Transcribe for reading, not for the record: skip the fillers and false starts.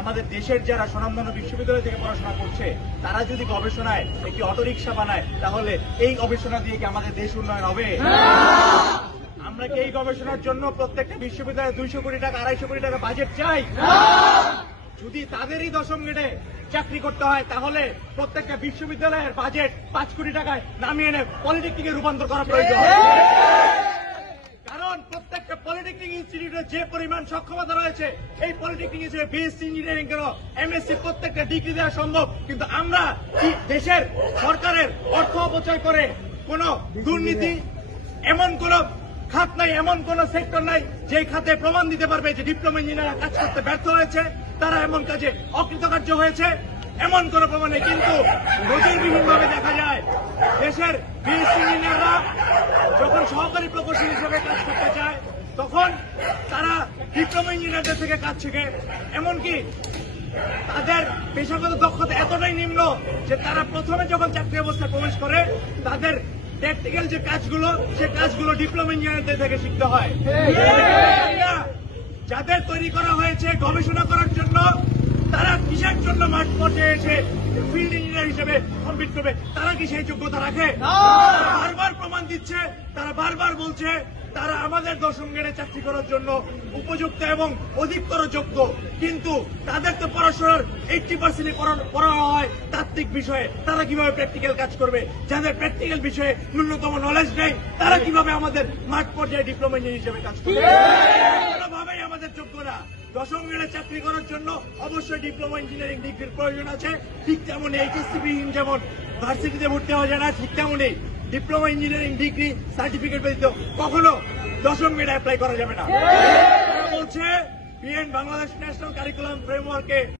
আমাদের দেশের যারা স্বনামধন্য বিশ্ববিদ্যালয় থেকে পড়াশোনা করছে তারা যদি গবেষণায় একটি অটোরিকশা বানায় তাহলে এই গবেষণা দিয়ে কি আমাদের দেশ উন্নয়ন হবে? আমরা কি এই গবেষণার জন্য প্রত্যেকটা বিশ্ববিদ্যালয়ে 200 কোটি টাকা 250 কোটি টাকা বাজেট চাই? যদি তাদেরই দশম গ্রেডে চাকরি করতে হয় তাহলে প্রত্যেকটা বিশ্ববিদ্যালয়ের বাজেট 5 কোটি টাকায় নামিয়ে এনে পলিটেকনিকে রূপান্তর করা প্রয়োজন। কারণ প্রত্যেকটা পলিটেকনিক ইনস্টিটিউটে যে পরিমাণ সক্ষমতা রয়েছে এই পলিটেকনিক হিসেবে বিএসসি ইঞ্জিনিয়ারিং কেন এমএসসি প্রত্যেকটা ডিগ্রি দেওয়া সম্ভব, কিন্তু আমরা দেশের সরকারের অর্থ অপচয় করে কোন দুর্নীতি এমন কোন খাত নাই, এমন কোন সেক্টর নাই যে খাতে প্রমাণ দিতে পারবে যে ডিপ্লোমা ইঞ্জিনিয়াররা কাজ করতে ব্যর্থ হয়েছে, তারা এমন কাজে অকৃতকার্য হয়েছে, এমন কোন প্রমাণ নেই। কিন্তু নজিরবিহীন ভাবে দেখা যায় দেশের বিএসসি ইঞ্জিনিয়াররা যখন সহকারী প্রকৌশলী হিসেবে কাজ করতে চায় তখন তারা ডিপ্লোমা ইঞ্জিনিয়ারদের থেকে কাজ শেখে, এমনকি তাদের পেশাগত দক্ষতা এতটাই নিম্ন যে তারা প্রথমে যখন চাকরি অবস্থায় প্রবেশ করে তাদের প্র্যাকটিক্যাল যে কাজগুলো সে কাজগুলো ডিপ্লোমা ইঞ্জিনিয়ারদের থেকে শিখতে হয়। যাদের তৈরি করা হয়েছে গবেষণা করার জন্য তারা কিসের জন্য মাঠ পর্যায়ে এসে ফিল্ড ইঞ্জিনিয়ার হিসেবে কমপ্লিট করবে? তারা কি সেই যোগ্যতা রাখে? বারবার প্রমাণ দিচ্ছে, তারা বারবার বলছে তারা আমাদের দশম গ্রেডে চাকরি করার জন্য উপযুক্ত এবং অধিকতর যোগ্য, কিন্তু তাদের তো পড়াশোনার 80% পড়ানো হয় তাত্ত্বিক বিষয়ে, তারা কিভাবে প্র্যাকটিক্যাল কাজ করবে? যাদের প্র্যাকটিক্যাল বিষয়ে ন্যূনতম নলেজ নেই তারা কিভাবে আমাদের মাঠ পর্যায়ে ডিপ্লোমা ইঞ্জিনিয়ার হিসেবে কাজ করবে? কোনোভাবেই আমাদের যোগ্য না। দশম গ্রেডে চাকরি করার জন্য অবশ্যই ডিপ্লোমা ইঞ্জিনিয়ারিং ডিগ্রির প্রয়োজন আছে, ঠিক তেমন এইচএসসি বিহীন যেমন ভার্সিটিতে ভর্তি হওয়া যায় না, ঠিক তেমনই ডিপ্লোমা ইঞ্জিনিয়ারিং ডিগ্রি সার্টিফিকেট ব্যতীত কখনো দশম গ্রেডে অ্যাপ্লাই করা যাবে না। বলছে বাংলাদেশ ন্যাশনাল কারিকুলাম ফ্রেমওয়ার্কে